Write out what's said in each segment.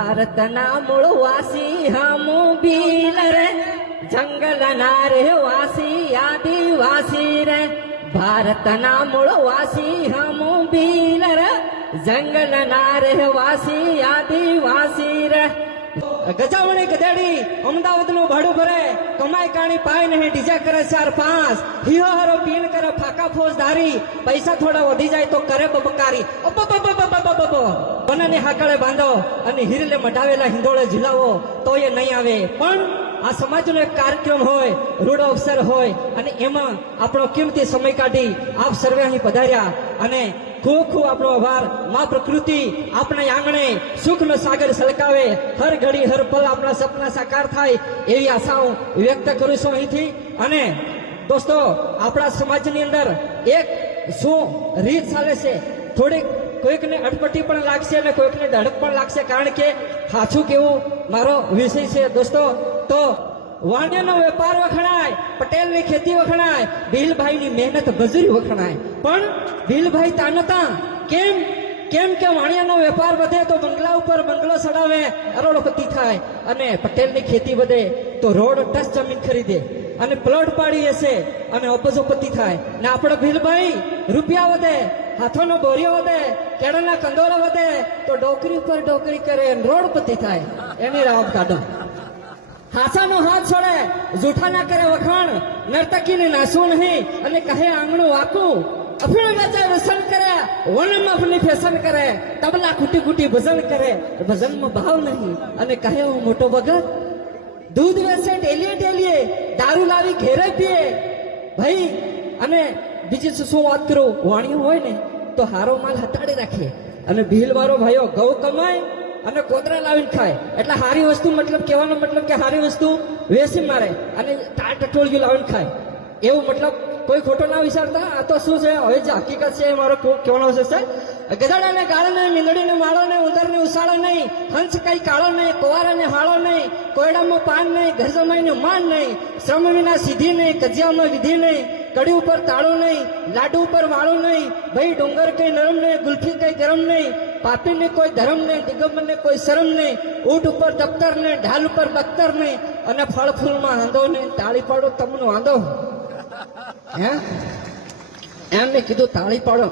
ભારતના મૂળ વાસી હમુ ભીલ રે, જંગલના રે વાસી આદિવાસી રે. ભારતના મૂળ વાસી હમુ ભીલ રે, જંગલના રે વાસી આદિવાસી રે. ગજાવણી ગધેડી અમદાવાદ નું ભાડું ભરે, કમાઈ કાણી પાય નહીં, ડીજે કરે 4-5, હિયો હરો પીણ કરે ફાકા ફોજદારી, પૈસા થોડા વધી જાય તો કરે બબકારી. બનાને હાકળે બાંધો અને હિરલે મઢાવેલા હિંદોળે ઝીલાવો તો એ નહીં આવે. પણ આ સમાજનો એક કાર્યક્રમ હોય, રૂડો અવસર હોય અને એમાં આપણો કિંમતી સમય કાઢી આપ સર્વે અહીં પધાર્યા અને ખૂબ ખૂબ આપણો આભાર. માં પ્રકૃતિ આપણા આંગણે સુખનો સાગર છલકાવે, હર ઘડી હર પલ આપણા સપના સાકાર થાય એવી આશાઓ વ્યક્ત કરું છું અહીંથી. અને દોસ્તો, આપણા સમાજની અંદર એક શું રીત ચાલે છે, થોડીક કોઈકને અટપટી પણ લાગશે અને કોઈકને ધડક પણ લાગશે, કારણ કે સાચું કેવું મારો વિષય છે દોસ્તો. તો વાણિયાનો વેપાર વખણાય, પટેલની ખેતી વખણાય, ભીલભાઈની મહેનત મજૂરી વખણાય. પણ ભીલભાઈ તાનતા કેમ કેમ કે વાણિયાનો વેપાર વધે તો બંગલા ઉપર બંગલો ચડાવે, અરોડપતિ થાય, અને પટેલની ખેતી વધે તો રોડ ટચ જમીન ખરીદે અને પ્લોટ પાડી હશે અને અબજોપતિ થાય. ને આપણો ભીલભાઈ રૂપિયા વધે, હાથોનો બોરિયો વધે, કેળાના કંદોરા વધે તો ડોકરી ઉપર ડોકરી કરે, રોડપતિ થાય. એની રાવ કાઢો. હાસાનો હાથ છોડે, જૂઠા ના કરે વખાણ, નર્તકીને નાસવું નહીં અને કહે આંગણું વાકું. અફીણ વેચાય વ્યસન કરે, વનમાં આપની ફેશન કરે, તબલા કુટી કુટી ભજન કરે, ભજનમાં ભાવ નહીં અને કહે હું મોટો ભગત. દૂધ વેચે ડેલીએ ડેલીએ, દારૂ લાવી ઘેરે પીએ ભાઈ. અને બીજી શું વાત કરું, વાણિયું હોય ને તો હારો માલ હટાડી રાખીએ અને ભીલ વાળો ભાઈઓ ઘઉં કમાય અને કોતરા લાવીને ખાય. એટલે હારી વસ્તુ મતલબ કહેવાનો મતલબ કે હારી વસ્તુ વેચી મારે અને ટટોળિયું લાવીને ખાય, એવું મતલબ કોઈ ખોટો ના વિચારતા. આ તો શું છે, હવે જે હકીકત છે એ મારો કહેવાનો છે. ગધાડાને ગાળો નહીં, મીંદડીને માળો નહીં, ઉંદરને ઉસાળો નહીં, હંસ કઈ કાળો નહીં, કુવારાને હાળો નહીં, કોયડામાં પાન નહીં, ઘર જમાઈનું માન નહીં, શ્રમ વિના સીધી નહીં, કજિયામાં વિધિ નહીં, કડી ઉપર તાળું નહીં, લાડુ ઉપર વાળું નહીં, ભાઈ ડુંગર કઈ નરમ નહીં, ગુલ્ફી કઈ ગરમ નહીં, પાપીને કોઈ ધર્મ નહીં, દિગંબરને કોઈ શરમ નહીં, ઊંટ ઉપર દફતર નહીં, ઢાલ ઉપર બખ્તર નહીં, અને ફળ ફૂલમાં આંધો નહીં. તાળી પાડો તમને વાંધો હે? એમને કીધું તાળી પાડો.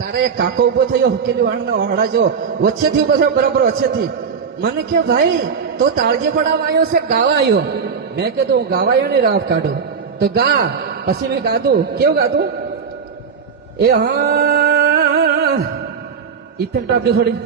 તારે એક કાકો ઉભો થયો, હુકેલી વાળના વાળા જો વચ્ચેથી ઉભો થયો, બરાબર વચ્ચેથી. મને કે ભાઈ તો તાળજી પડાવવા આવ્યો છે ગાવા આવ્યો? મેં કીધું હું ગાવા આવ્યો નહીં, રાવ કાઢું તો ગા. પછી મેં ગાધું. કેવું ગાધું? એ હા ઇફેક્ટ આપી થોડી.